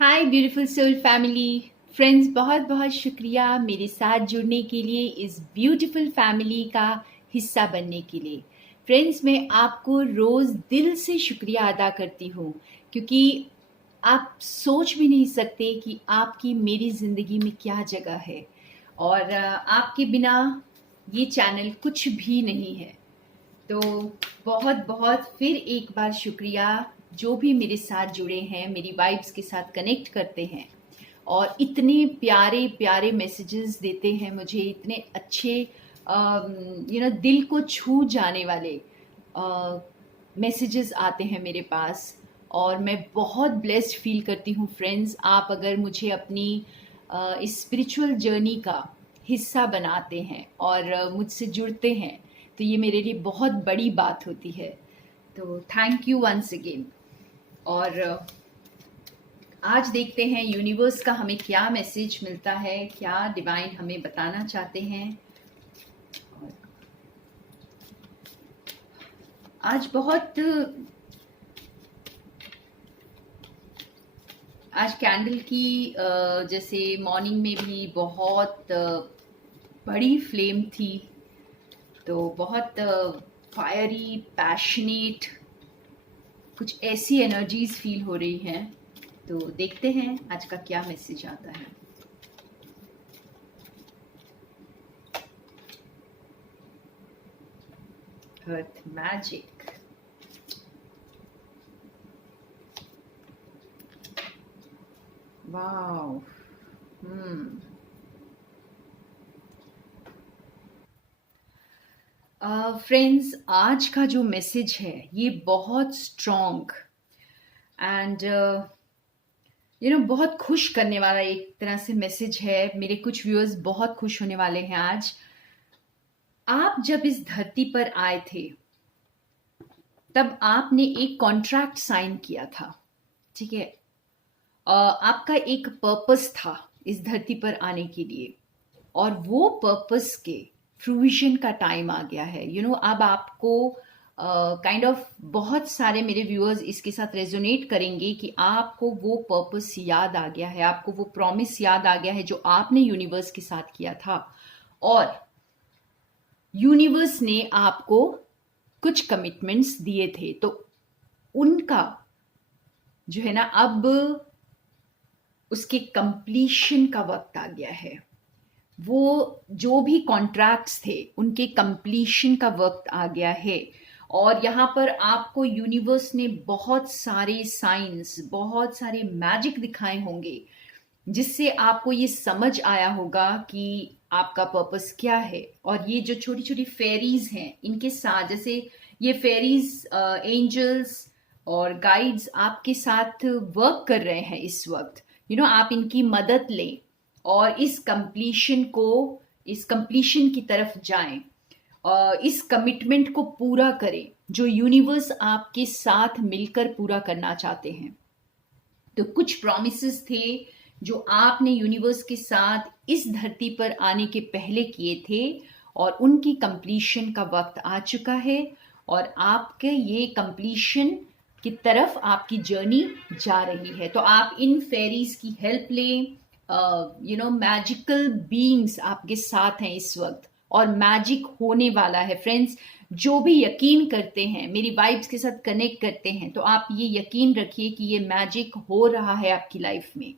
हाय beautiful soul family friends, बहुत बहुत शुक्रिया मेरे साथ जुड़ने के लिए, इस ब्यूटीफुल फैमिली का हिस्सा बनने के लिए। फ्रेंड्स, मैं आपको रोज़ दिल से शुक्रिया अदा करती हूँ, क्योंकि आप सोच भी नहीं सकते कि आपकी मेरी ज़िंदगी में क्या जगह है। और आपके बिना ये चैनल कुछ भी नहीं है। तो बहुत बहुत फिर एक बार शुक्रिया, जो भी मेरे साथ जुड़े हैं, मेरी वाइब्स के साथ कनेक्ट करते हैं और इतने प्यारे प्यारे मैसेजेस देते हैं मुझे, इतने अच्छे दिल को छू जाने वाले मैसेजेस आते हैं मेरे पास। और मैं बहुत ब्लेस्ड फील करती हूँ फ्रेंड्स, आप अगर मुझे अपनी इस स्पिरिचुअल जर्नी का हिस्सा बनाते हैं और मुझसे जुड़ते हैं, तो ये मेरे लिए बहुत बड़ी बात होती है। तो थैंक यू वंस अगेन। और आज देखते हैं यूनिवर्स का हमें क्या मैसेज मिलता है, क्या डिवाइन हमें बताना चाहते हैं। आज कैंडल की जैसे मॉर्निंग में भी बहुत बड़ी फ्लेम थी, तो बहुत फायरी पैशनेट कुछ ऐसी एनर्जीज फील हो रही हैं। तो देखते हैं आज का क्या मैसेज आता है। अर्थ मैजिक। वाओ। फ्रेंड्स, आज का जो मैसेज है ये बहुत स्ट्रॉन्ग एंड बहुत खुश करने वाला एक तरह से मैसेज है। मेरे कुछ व्यूअर्स बहुत खुश होने वाले हैं आज। आप जब इस धरती पर आए थे तब आपने एक कॉन्ट्रैक्ट साइन किया था, ठीक है। आपका एक पर्पस था इस धरती पर आने के लिए, और वो पर्पस के फ्रूविजन का टाइम आ गया है। अब आपको काइंड ऑफ बहुत सारे मेरे व्यूअर्स इसके साथ रेजोनेट करेंगे कि आपको वो पर्पस याद आ गया है, आपको वो प्रॉमिस याद आ गया है जो आपने यूनिवर्स के साथ किया था। और यूनिवर्स ने आपको कुछ कमिटमेंट्स दिए थे, तो उनका जो है ना, अब उसके कंप्लीशन का वक्त आ गया है। वो जो भी कॉन्ट्रैक्ट्स थे उनके कंप्लीशन का वक्त आ गया है। और यहाँ पर आपको यूनिवर्स ने बहुत सारे साइंस, बहुत सारे मैजिक दिखाए होंगे, जिससे आपको ये समझ आया होगा कि आपका पर्पस क्या है। और ये जो छोटी छोटी फेरीज हैं, इनके साथ, जैसे ये फेरीज, एंजल्स और गाइड्स आपके साथ वर्क कर रहे हैं इस वक्त। आप इनकी मदद लें और इस कंप्लीशन की तरफ जाएं, इस कमिटमेंट को पूरा करें जो यूनिवर्स आपके साथ मिलकर पूरा करना चाहते हैं। तो कुछ प्रॉमिसेस थे जो आपने यूनिवर्स के साथ इस धरती पर आने के पहले किए थे, और उनकी कंप्लीशन का वक्त आ चुका है। और आपके ये कंप्लीशन की तरफ आपकी जर्नी जा रही है। तो आप इन फेरीज की हेल्प लें। मैजिकल बीइंग्स आपके साथ हैं इस वक्त, और मैजिक होने वाला है फ्रेंड्स। जो भी यकीन करते हैं, मेरी वाइब्स के साथ कनेक्ट करते हैं, तो आप ये यकीन रखिए कि ये मैजिक हो रहा है आपकी लाइफ में।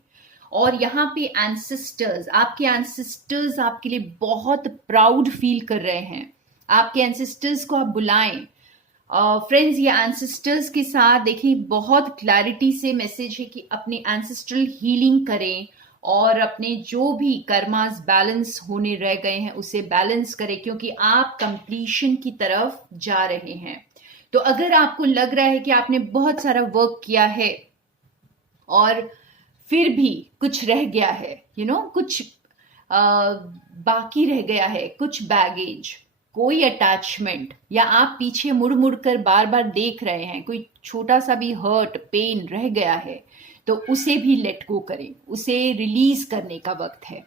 और यहाँ पे आपके एंसेस्टर्स आपके लिए बहुत प्राउड फील कर रहे हैं। आपके एंसेस्टर्स को आप बुलाएं। फ्रेंड्स, ये एंसेस्टर्स के साथ देखिए, बहुत क्लैरिटी से मैसेज है कि अपने एंसेस्ट्रल हीलिंग करें और अपने जो भी कर्मास बैलेंस होने रह गए हैं उसे बैलेंस करें, क्योंकि आप कंप्लीशन की तरफ जा रहे हैं। तो अगर आपको लग रहा है कि आपने बहुत सारा वर्क किया है और फिर भी कुछ रह गया है, कुछ बाकी रह गया है, कुछ बैगेज, कोई अटैचमेंट, या आप पीछे मुड़ मुड़ कर बार बार देख रहे हैं, कोई छोटा सा भी हर्ट पेन रह गया है, तो उसे भी लेट गो करें, उसे रिलीज करने का वक्त है।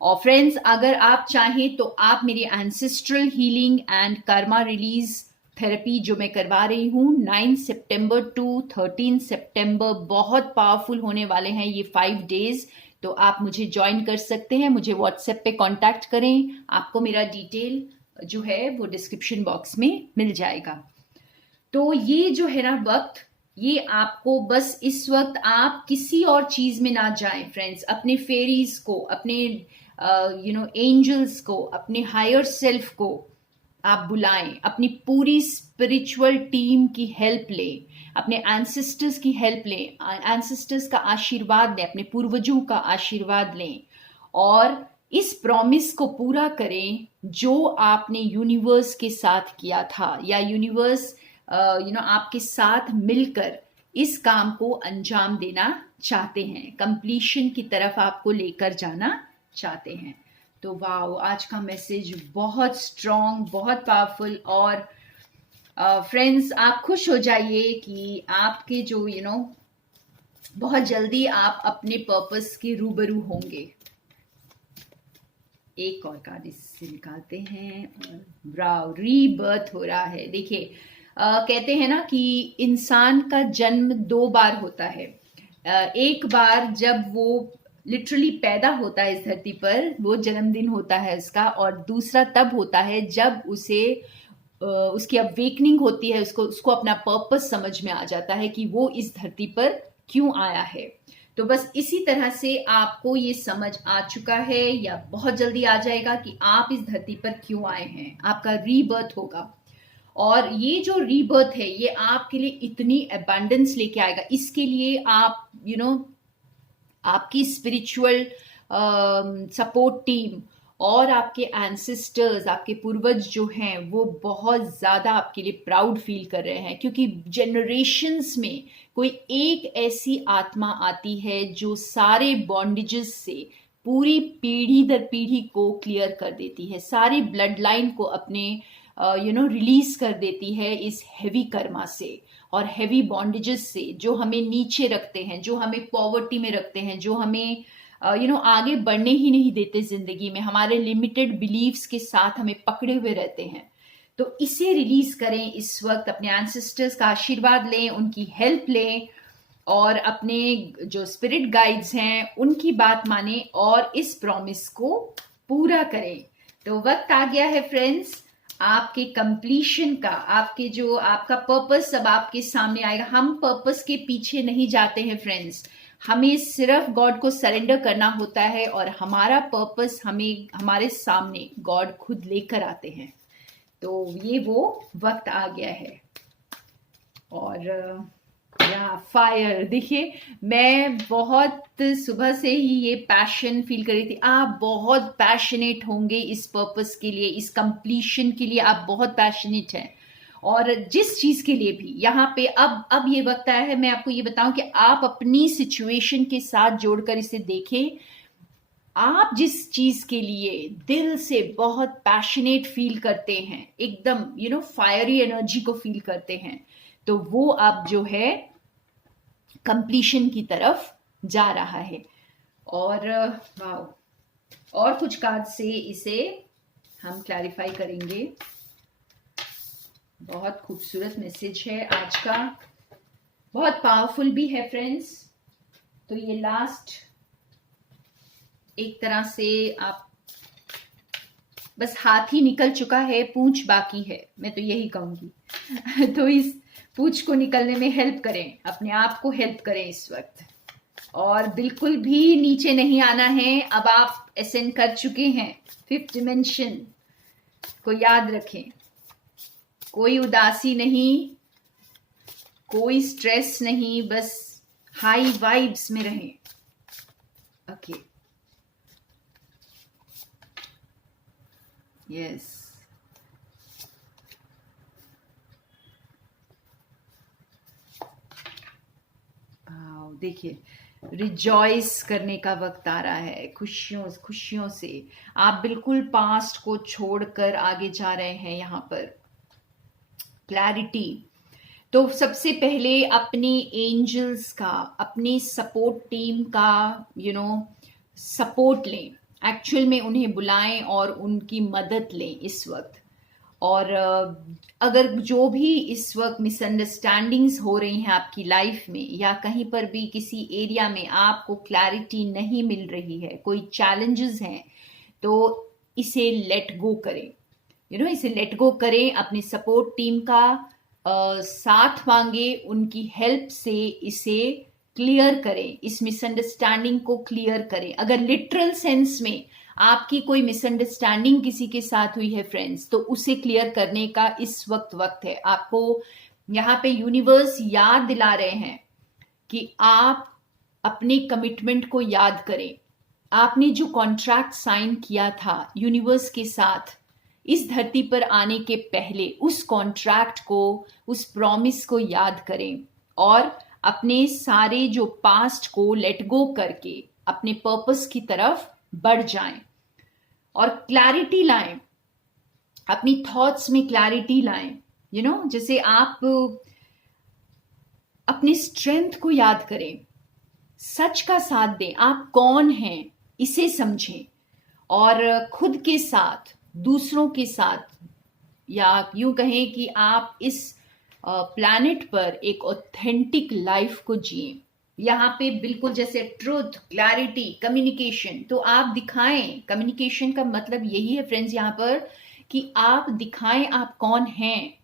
और फ्रेंड्स, अगर आप चाहें तो आप मेरी ancestral healing and Karma release therapy जो मैं करवा रही हूँ 9 सितंबर टू 13 सितंबर, बहुत पावरफुल होने वाले हैं ये 5 डेज। तो आप मुझे ज्वाइन कर सकते हैं, मुझे व्हाट्सएप पे कांटेक्ट करें, आपको मेरा डिटेल जो है वो डिस्क्रिप्शन बॉक्स में मिल जाएगा। तो ये जो है ना वक्त, ये आपको बस इस वक्त आप किसी और चीज में ना जाएं फ्रेंड्स, अपने फेरीज को, अपने एंजल्स को, अपने हायर सेल्फ को आप बुलाएं, अपनी पूरी स्पिरिचुअल टीम की हेल्प लें, अपने एंसेस्टर्स की हेल्प लें, एंसेस्टर्स का आशीर्वाद लें, अपने पूर्वजों का आशीर्वाद लें और इस प्रॉमिस को पूरा करें जो आपने यूनिवर्स के साथ किया था, या यूनिवर्स आपके साथ मिलकर इस काम को अंजाम देना चाहते हैं, कंप्लीशन की तरफ आपको लेकर जाना चाहते हैं। तो वाओ, आज का मैसेज बहुत स्ट्रॉन्ग, बहुत पावरफुल। और फ्रेंड्स आप खुश हो जाइए कि आपके जो बहुत जल्दी आप अपने पर्पस के रूबरू होंगे। एक और कार्ड इससे निकालते हैं और वाओ, रीबर्थ हो रहा है। देखिए कहते हैं ना कि इंसान का जन्म 2 बार होता है। एक बार जब वो लिटरली पैदा होता है इस धरती पर, वो जन्मदिन होता है उसका, और दूसरा तब होता है जब उसे उसकी अवेकनिंग होती है, उसको अपना पर्पस समझ में आ जाता है कि वो इस धरती पर क्यों आया है। तो बस इसी तरह से आपको ये समझ आ चुका है या बहुत जल्दी आ जाएगा कि आप इस धरती पर क्यों आए हैं, आपका रीबर्थ होगा। और ये जो रीबर्थ है ये आपके लिए इतनी अबंडेंस लेके आएगा। इसके लिए आप आपकी स्पिरिचुअल सपोर्ट टीम और आपके एंसेस्टर्स, आपके पूर्वज जो हैं, वो बहुत ज़्यादा आपके लिए प्राउड फील कर रहे हैं, क्योंकि जनरेशन्स में कोई एक ऐसी आत्मा आती है जो सारे बॉन्डेजेस से पूरी पीढ़ी दर पीढ़ी को क्लियर कर देती है, सारी ब्लड लाइन को अपने रिलीज कर देती है इस हेवी कर्मा से और हेवी बॉन्डेजेस से, जो हमें नीचे रखते हैं, जो हमें पॉवर्टी में रखते हैं, जो हमें आगे बढ़ने ही नहीं देते जिंदगी में, हमारे लिमिटेड बिलीव्स के साथ हमें पकड़े हुए रहते हैं। तो इसे रिलीज करें इस वक्त, अपने एंसेस्टर्स का आशीर्वाद लें, उनकी हेल्प लें और अपने जो स्पिरिट गाइड्स हैं उनकी बात माने और इस प्रॉमिस को पूरा करें। तो वक्त आ गया है फ्रेंड्स आपके कंप्लीशन का, आपका पर्पस अब आपके सामने आएगा। हम पर्पस के पीछे नहीं जाते हैं फ्रेंड्स, हमें सिर्फ गॉड को सरेंडर करना होता है और हमारा पर्पस हमारे सामने गॉड खुद लेकर आते हैं। तो ये वो वक्त आ गया है। और फायर, देखिए मैं बहुत सुबह से ही ये पैशन फील कर रही थी। आप बहुत पैशनेट होंगे इस पर्पस के लिए, इस कंप्लीशन के लिए आप बहुत पैशनेट हैं। और जिस चीज के लिए भी यहाँ पे अब ये वक्त आया है, मैं आपको ये बताऊं कि आप अपनी सिचुएशन के साथ जोड़कर इसे देखें। आप जिस चीज के लिए दिल से बहुत पैशनेट फील करते हैं, एकदम फायरी एनर्जी को फील करते हैं, तो वो अब जो है कंप्लीशन की तरफ जा रहा है। और वाओ, और कुछ कार्ड से इसे हम क्लैरिफाई करेंगे। बहुत खूबसूरत मैसेज है आज का, बहुत पावरफुल भी है फ्रेंड्स। तो ये लास्ट एक तरह से आप बस हाथ ही निकल चुका है, पूंछ बाकी है, मैं तो यही कहूंगी। तो इस पूंछ को निकलने में हेल्प करें, अपने आप को हेल्प करें इस वक्त, और बिल्कुल भी नीचे नहीं आना है। अब आप असेंड कर चुके हैं 5th डिमेंशन को, याद रखें। कोई उदासी नहीं, कोई स्ट्रेस नहीं, बस हाई वाइब्स में रहें। ओके, यस, देखिए रिजॉइस करने का वक्त आ रहा है, खुशियों से आप बिल्कुल पास्ट को छोड़कर आगे जा रहे हैं। यहाँ पर क्लैरिटी। तो सबसे पहले अपने एंजल्स का, अपनी सपोर्ट टीम का सपोर्ट लें, एक्चुअल में उन्हें बुलाएं और उनकी मदद लें इस वक्त। और अगर जो भी इस वक्त मिसअंडरस्टैंडिंग्स हो रही हैं आपकी लाइफ में, या कहीं पर भी किसी एरिया में आपको क्लैरिटी नहीं मिल रही है, कोई चैलेंजेस हैं, तो इसे लेट गो करें। इसे लेट गो करें, अपनी सपोर्ट टीम का साथ मांगे, उनकी हेल्प से इसे क्लियर करें, इस मिसअंडरस्टैंडिंग को क्लियर करें। अगर लिटरल सेंस में आपकी कोई मिसअंडरस्टैंडिंग किसी के साथ हुई है फ्रेंड्स, तो उसे क्लियर करने का इस वक्त है। आपको यहाँ पे यूनिवर्स याद दिला रहे हैं कि आप अपने कमिटमेंट को याद करें। आपने जो कॉन्ट्रैक्ट साइन किया था यूनिवर्स के साथ इस धरती पर आने के पहले, उस कॉन्ट्रैक्ट को, उस प्रॉमिस को याद करें और अपने सारे जो पास्ट को लेट गो करके अपने पर्पस की तरफ बढ़ जाएं और क्लैरिटी लाएं, अपनी थॉट्स में क्लैरिटी लाएं। जैसे आप अपनी स्ट्रेंथ को याद करें, सच का साथ दें, आप कौन हैं इसे समझें और खुद के साथ, दूसरों के साथ, या यूं कहें कि आप इस प्लैनेट पर एक ऑथेंटिक लाइफ को जिएं। यहाँ पे बिल्कुल जैसे ट्रूथ, क्लैरिटी, कम्युनिकेशन, तो आप दिखाएं। कम्युनिकेशन का मतलब यही है फ्रेंड्स यहाँ पर कि आप दिखाएं आप कौन हैं,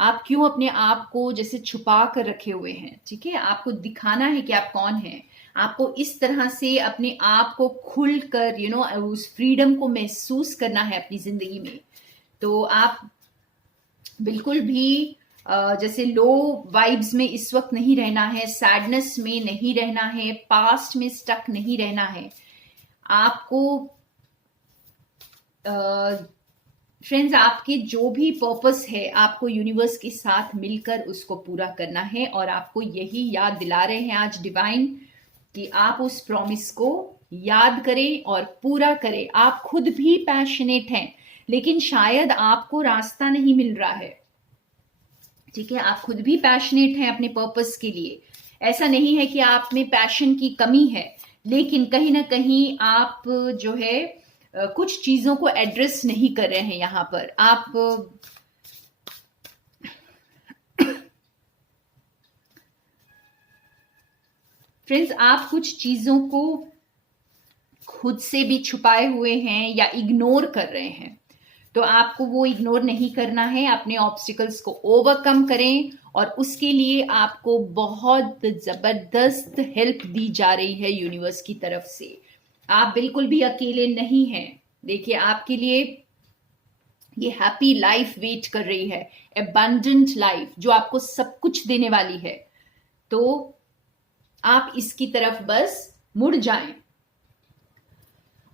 आप क्यों अपने आप को जैसे छुपा कर रखे हुए हैं। ठीक है, आपको दिखाना है कि आप कौन हैं। आपको इस तरह से अपने आप को खुलकर उस फ्रीडम को महसूस करना है अपनी जिंदगी में। तो आप बिल्कुल भी जैसे लो वाइब्स में इस वक्त नहीं रहना है, सैडनेस में नहीं रहना है, पास्ट में स्टक नहीं रहना है। आपको फ्रेंड्स आपके जो भी पर्पस है, आपको यूनिवर्स के साथ मिलकर उसको पूरा करना है। और आपको यही याद दिला रहे हैं आज डिवाइन कि आप उस प्रॉमिस को याद करें और पूरा करें। आप खुद भी पैशनेट हैं, लेकिन शायद आपको रास्ता नहीं मिल रहा है। ठीक है, आप खुद भी पैशनेट हैं अपने पर्पस के लिए। ऐसा नहीं है कि आप में पैशन की कमी है, लेकिन कहीं ना कहीं आप जो है कुछ चीजों को एड्रेस नहीं कर रहे हैं। यहाँ पर आप फ्रेंड्स, आप कुछ चीजों को खुद से भी छुपाए हुए हैं या इग्नोर कर रहे हैं। तो आपको वो इग्नोर नहीं करना है, अपने ऑब्स्टिकल्स को ओवरकम करें और उसके लिए आपको बहुत जबरदस्त हेल्प दी जा रही है यूनिवर्स की तरफ से। आप बिल्कुल भी अकेले नहीं हैं। देखिए, आपके लिए ये हैप्पी लाइफ वेट कर रही है, एबंडेंट लाइफ जो आपको सब कुछ देने वाली है। तो आप इसकी तरफ बस मुड़ जाएं।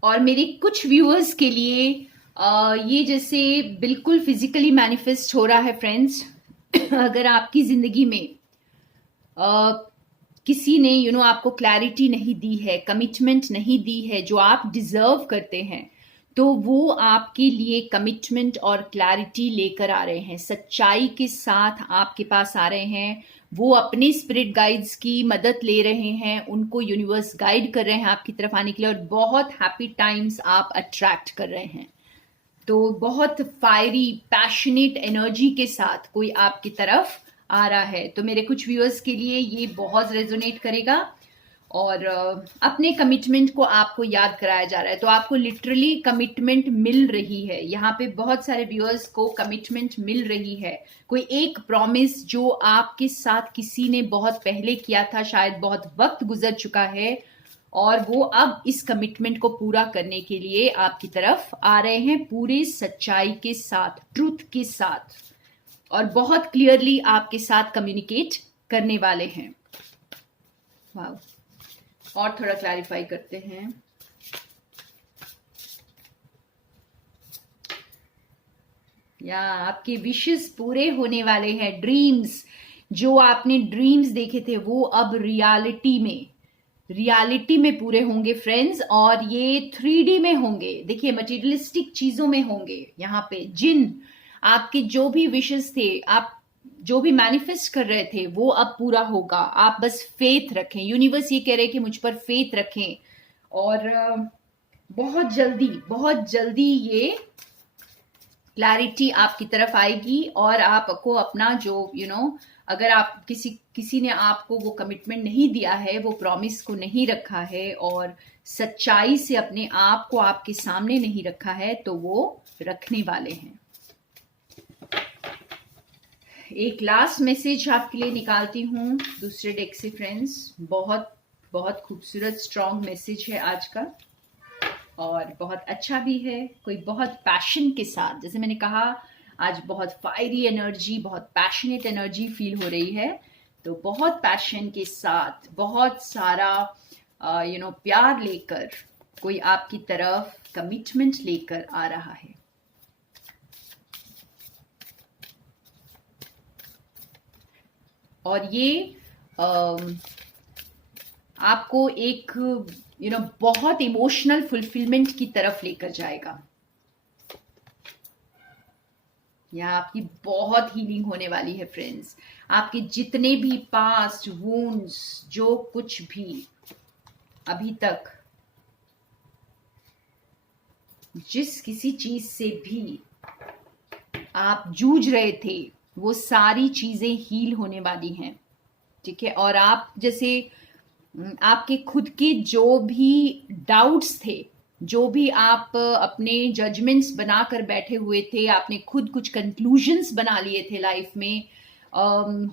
और मेरे कुछ व्यूअर्स के लिए ये जैसे बिल्कुल फिजिकली मैनिफेस्ट हो रहा है फ्रेंड्स। अगर आपकी जिंदगी में किसी ने आपको क्लैरिटी नहीं दी है, कमिटमेंट नहीं दी है जो आप डिजर्व करते हैं, तो वो आपके लिए कमिटमेंट और क्लैरिटी लेकर आ रहे हैं, सच्चाई के साथ आपके पास आ रहे हैं। वो अपने स्पिरिट गाइड्स की मदद ले रहे हैं, उनको यूनिवर्स गाइड कर रहे हैं आपकी तरफ आने के लिए, और बहुत हैप्पी टाइम्स आप अट्रैक्ट कर रहे हैं। तो बहुत फायरी, पैशनेट एनर्जी के साथ कोई आपकी तरफ आ रहा है। तो मेरे कुछ व्यूअर्स के लिए ये बहुत रेजोनेट करेगा और अपने कमिटमेंट को आपको याद कराया जा रहा है। तो आपको लिटरली कमिटमेंट मिल रही है। यहाँ पे बहुत सारे व्यूअर्स को कमिटमेंट मिल रही है। कोई एक प्रॉमिस जो आपके साथ किसी ने बहुत पहले किया था, शायद बहुत वक्त गुजर चुका है, और वो अब इस कमिटमेंट को पूरा करने के लिए आपकी तरफ आ रहे हैं पूरी सच्चाई के साथ, ट्रूथ के साथ, और बहुत क्लियरली आपके साथ कम्युनिकेट करने वाले हैं। वाह, और थोड़ा क्लैरिफाई करते हैं। या आपके विशेस पूरे होने वाले हैं। ड्रीम्स, जो आपने ड्रीम्स देखे थे वो अब रियलिटी में पूरे होंगे फ्रेंड्स, और ये 3D में होंगे। देखिए, मटेरियलिस्टिक चीजों में होंगे। यहाँ पे जिन आपके जो भी विशेस थे, आप जो भी मैनिफेस्ट कर रहे थे, वो अब पूरा होगा। आप बस फेथ रखें। यूनिवर्स ये कह रहे हैं कि मुझ पर फेथ रखें, और बहुत जल्दी ये क्लैरिटी आपकी तरफ आएगी और आपको अपना जो अगर आप किसी ने आपको वो कमिटमेंट नहीं दिया है, वो प्रॉमिस को नहीं रखा है और सच्चाई से अपने आप को आपके सामने नहीं रखा है, तो वो रखने वाले हैं। एक लास्ट मैसेज आपके लिए निकालती हूँ दूसरे डेक से फ्रेंड्स। बहुत बहुत खूबसूरत स्ट्रॉन्ग मैसेज है आज का और बहुत अच्छा भी है। कोई बहुत पैशन के साथ, जैसे मैंने कहा आज बहुत फायरी एनर्जी, बहुत पैशनेट एनर्जी फील हो रही है, तो बहुत पैशन के साथ बहुत सारा प्यार लेकर कोई आपकी तरफ कमिटमेंट लेकर आ रहा है। और ये आपको एक बहुत इमोशनल फुलफिलमेंट की तरफ लेकर जाएगा। यहाँ आपकी बहुत हीलिंग होने वाली है फ्रेंड्स। आपके जितने भी पास्ट वुंड्स, जो कुछ भी अभी तक जिस किसी चीज से भी आप जूझ रहे थे, वो सारी चीजें हील होने वाली हैं, ठीक है। और आप जैसे आपके खुद के जो भी डाउट्स थे, जो भी आप अपने जजमेंट्स बनाकर बैठे हुए थे, आपने खुद कुछ कंक्लूजन्स बना लिए थे लाइफ में।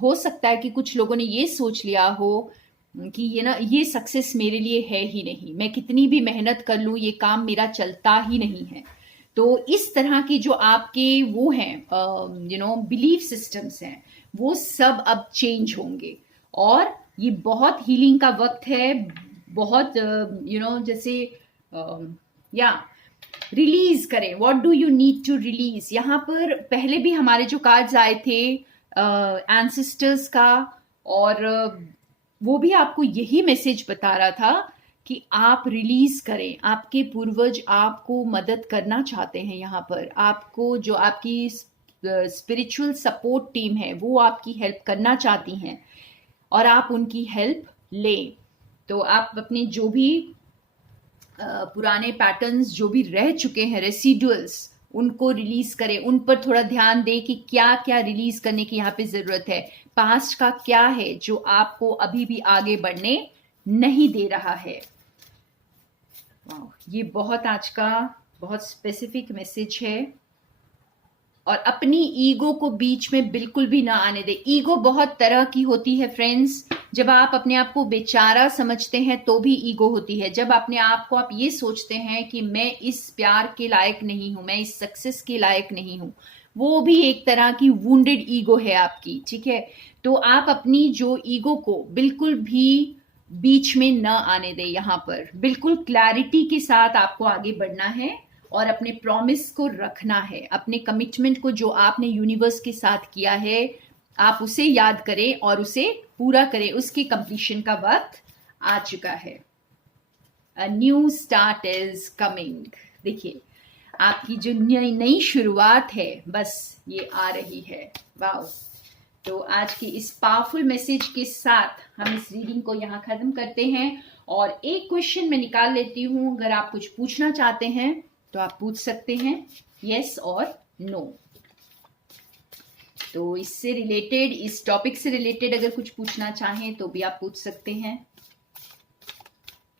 हो सकता है कि कुछ लोगों ने ये सोच लिया हो कि ये सक्सेस मेरे लिए है ही नहीं, मैं कितनी भी मेहनत कर लूँ ये काम मेरा चलता ही नहीं है। तो इस तरह की जो आपके वो हैं बिलीफ सिस्टम्स हैं, वो सब अब चेंज होंगे और ये बहुत हीलिंग का वक्त है। बहुत जैसे रिलीज करें। What do you need to release. यहाँ पर पहले भी हमारे जो कार्ड्स आए थे एंसेस्टर्स का, और वो भी आपको यही मैसेज बता रहा था कि आप रिलीज करें। आपके पूर्वज आपको मदद करना चाहते हैं। यहाँ पर आपको जो आपकी स्पिरिचुअल सपोर्ट टीम है, वो आपकी हेल्प करना चाहती हैं और आप उनकी हेल्प लें। तो आप अपने जो भी पुराने पैटर्न्स जो भी रह चुके हैं, रेसिडुअल्स, उनको रिलीज करें। उन पर थोड़ा ध्यान दें कि क्या क्या रिलीज करने की यहाँ पे जरूरत है। पास्ट का क्या है जो आपको अभी भी आगे बढ़ने नहीं दे रहा है। ये बहुत आज का बहुत स्पेसिफिक मैसेज है। और अपनी ईगो को बीच में बिल्कुल भी ना आने दे। ईगो बहुत तरह की होती है फ्रेंड्स। जब आप अपने आप को बेचारा समझते हैं तो भी ईगो होती है। जब अपने आप को आप ये सोचते हैं कि मैं इस प्यार के लायक नहीं हूं, मैं इस सक्सेस के लायक नहीं हूं, वो भी एक तरह की वुंडेड ईगो है आपकी, ठीक है। तो आप अपनी जो ईगो को बिल्कुल भी बीच में न आने दें। यहाँ पर बिल्कुल क्लैरिटी के साथ आपको आगे बढ़ना है और अपने प्रॉमिस को रखना है। अपने कमिटमेंट को जो आपने यूनिवर्स के साथ किया है, आप उसे याद करें और उसे पूरा करें। उसके कंप्लीशन का वक्त आ चुका है। A new start is coming. देखिए आपकी जो नई शुरुआत है, बस ये आ रही है। वाओ। तो आज की इस पावरफुल मैसेज के साथ हम इस रीडिंग को यहाँ खत्म करते हैं और एक क्वेश्चन मैं निकाल लेती हूँ। अगर आप कुछ पूछना चाहते हैं तो आप पूछ सकते हैं, यस और नो। तो इससे रिलेटेड, इस टॉपिक से रिलेटेड अगर कुछ पूछना चाहें तो भी आप पूछ सकते हैं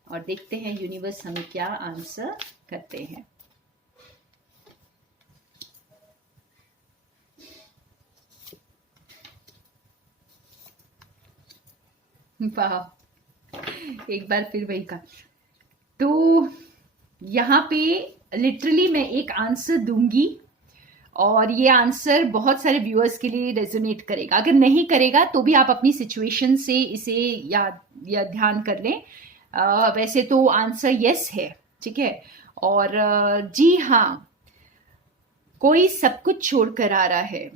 और देखते हैं यूनिवर्स हमें क्या आंसर करते हैं। वाह, एक बार फिर वही का। तो यहाँ पे लिटरली मैं एक आंसर दूंगी और ये आंसर बहुत सारे व्यूअर्स के लिए रेजोनेट करेगा। अगर नहीं करेगा तो भी आप अपनी सिचुएशन से इसे याद या ध्यान कर लें। वैसे तो आंसर यस है, ठीक है। और जी हाँ, कोई सब कुछ छोड़कर आ रहा है,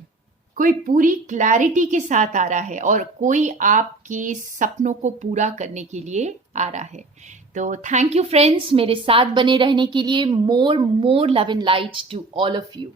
कोई पूरी क्लैरिटी के साथ आ रहा है और कोई आपके सपनों को पूरा करने के लिए आ रहा है। तो थैंक यू फ्रेंड्स, मेरे साथ बने रहने के लिए। More love and light to all of you.